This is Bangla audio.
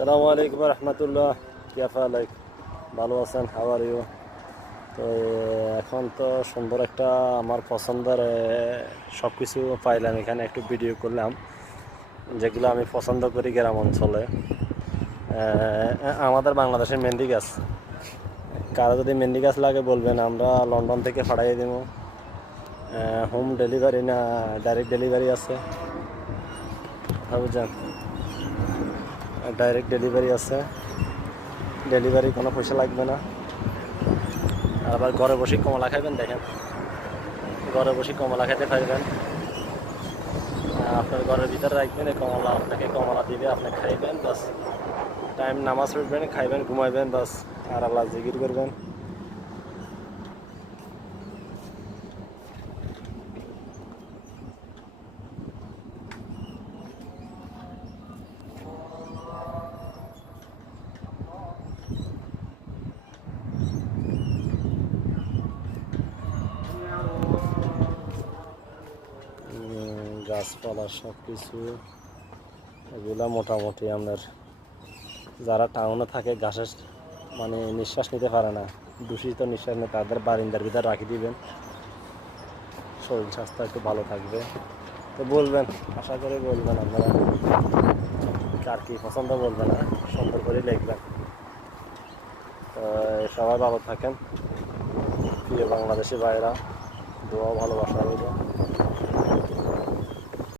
সালামু আলাইকুম রহমতুল্লাহ, কেফা লাইক ভালো আছেন? How are you? তো এখন তো সুন্দর একটা আমার পছন্দের সব কিছু পাইলাম, এখানে একটু ভিডিও করলাম যেগুলো আমি পছন্দ করি গ্রাম অঞ্চলে। আমাদের বাংলাদেশের মেহেন্দি গাছ, কারো যদি মেহেন্দি গাছ লাগে বলবেন, আমরা লন্ডন থেকে পাঠাইয়ে দেবো। হোম ডেলিভারি না ডাইরেক্ট ডেলিভারি আছে, বুঝছেন? ডাইরেক্ট ডেলিভারি আছে, ডেলিভারি কোনো পয়সা লাগবে না। আর আবার ঘরে বসে কমলা খাইবেন, দেখেন ঘরে বসে কমলা খেতে পারবেন। আপনার ঘরের ভিতরে রাখবেন, এই কমলা আপনাকে কমলা দিবে, আপনি খাইবেন, বাস টাইম নামাজ পড়বেন, খাইবেন, ঘুমাইবেন, বাস আর আল্লাহ জিকির করবেন। গাছপালা সব কিছু এগুলা মোটামুটি আপনার যারা টাউনে থাকে, ঘাসের মানে নিঃশ্বাস নিতে পারে না, দূষিত নিঃশ্বাস নিয়ে তাদের বারিন্দার ভিতরে রাখি দিবেন, শরীর স্বাস্থ্য একটু ভালো থাকবে। তো বলবেন, আশা করে বলবেন, আপনারা কার কী পছন্দ বলবেন, সুন্দর করে লিখবেন। তো সবাই ভালো থাকেন, প্রিয় বাংলাদেশি ভাইরা, দোয়া ভালোবাসা রইল।